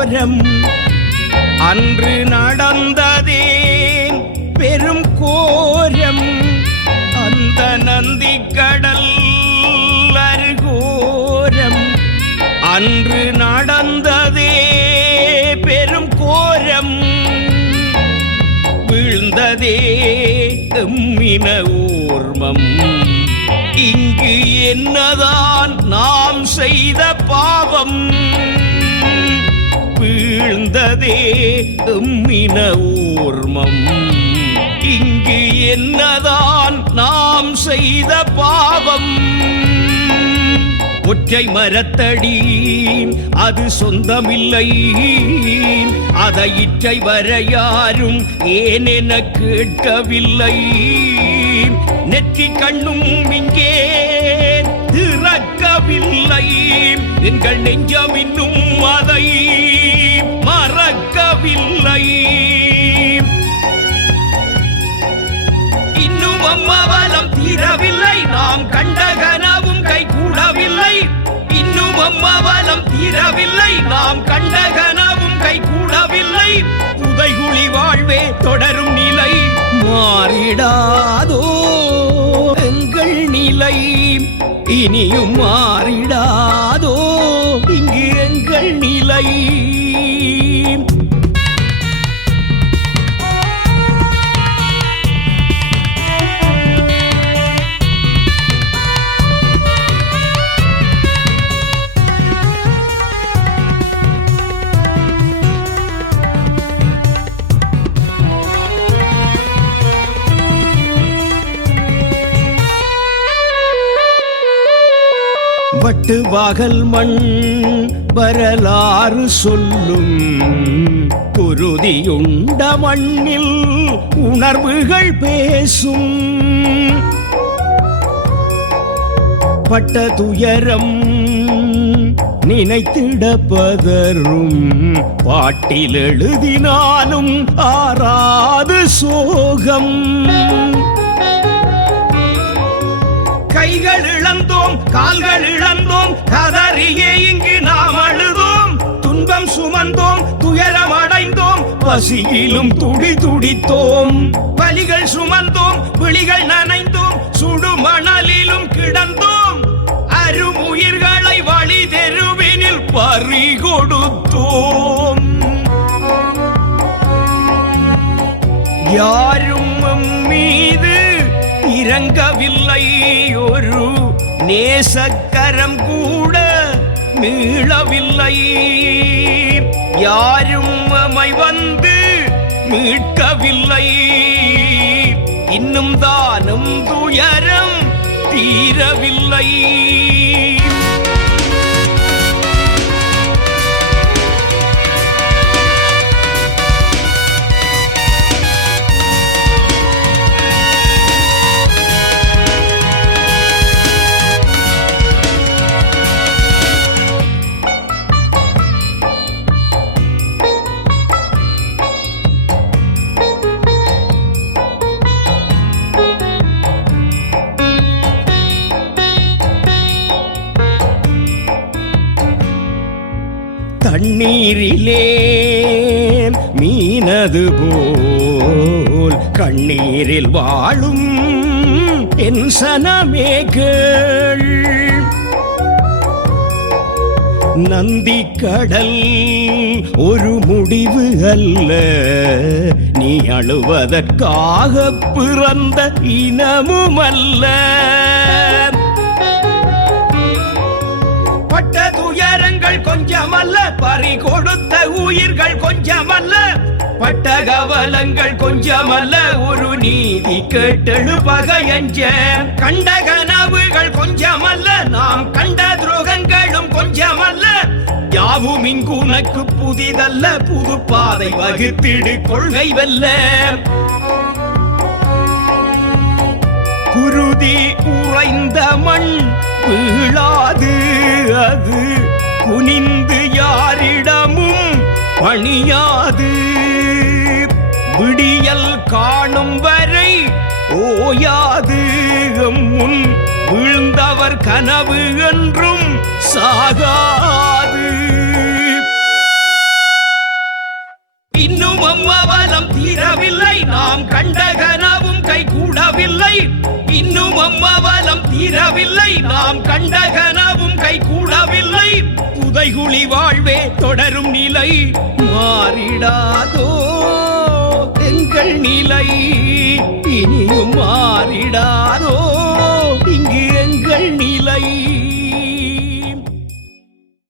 கோரம் அன்று நடந்ததே பெரும் கோரம் அந்த நந்தி கடல் அருகோரம் அன்று நடந்ததே பெரும் கோரம் வீழ்ந்ததே எம்மின ஊர்மம் இங்கு என்னதான் நாம் செய்த பாவம் வீழ்ந்ததே எம்மின ஊர்மம் இங்கு என்னதான் நாம் செய்த பாவம் ஒற்றை மரத்தடி அது சொந்தமில்லை அதை இற்றை வர யாரும் ஏன் என கேட்கவில்லை நெற்றி கண்ணும் இங்கே திறக்கவில்லை எங்கள் நெஞ்சம் இன்னும் அதை மறக்கவில்லை இன்னும் அம்மாவலம் தீரவில்லை நாம் கண்ட கனவும் கை கூடவில்லை இன்னும் அம்மாவலம் தீரவில்லை நாம் கண்ட கனவும் கை கூடவில்லை புதைகுழி வாழ்வே தொடரும் நிலை மாறிடாதோ எங்கள் நிலை இனியும் மாறிடாதோ இங்கு எங்கள் நிலை வட்டு வாகல் மண் வரலாறு சொல்லும் குருதியுண்ட மண்ணில் உணர்வுகள் பேசும் பட்ட துயரம் நினைத்திட பதரும் பாட்டில் எழுதினாலும் ஆறாது சோகம் கைகள் இழந்தோம் கால்கள் இழந்தோம் கதறியே இங்கு நாம் அழுதோம் துன்பம் சுமந்தோம் துயரம் அடைந்தோம் பசியிலும் துடி துடித்தோம் வலிகள் சுமந்தோம் விழிகள் நனைந்தோம் சுடு மணலிலும் கிடந்தோம் அருமுயிர்களை வழி தெருவினில் பறி கொடுத்தோம் யாரும் மீது இறங்கவில்லை ஒரு நேசக்கரம் கூட மீளவில்லை யாரும் அமை வந்து மீட்கவில்லை இன்னும் தானும் துயரம் தீரவில்லை தண்ணீரிலே மீனது போல் கண்ணீரில் வாழும் என் சனமேகள் நந்தி கடல் ஒரு முடிவு அல்ல நீ அழுவதற்காக பிறந்த இனமும் அல்ல பட்ட துயரங்கள் கொஞ்சமல்ல பறி கொடுத்த உயிர்கள் கொஞ்சமல்ல பட்ட கவலங்கள் கொஞ்சமல்ல ஒரு நீதி கேட்டெழு பகையஞ்ச கண்ட கனவுகள் கொஞ்சமல்ல நாம் கண்ட துரோகங்களும் கொஞ்சமல்ல யாவும் இங்கு உனக்கு புதிதல்ல புது பாதை வகுத்திடு கொள்கை வெல்ல குருதி உறைந்த மண் வீழாது அது குனிந்து யாரிடமும் பணியாது விடியல் காணும் வரை ஓயாது முன் வீழ்ந்தவர் கனவு என்றும் சாகாது தீரவில்லை இன்னும் அம்மவலம் தீரவில்லை நாம் கண்ட கனவும் கைகூடவில்லை புதைகுழி வாழ்வே தொடரும் நிலை மாறிடாதோ எங்கள் நிலை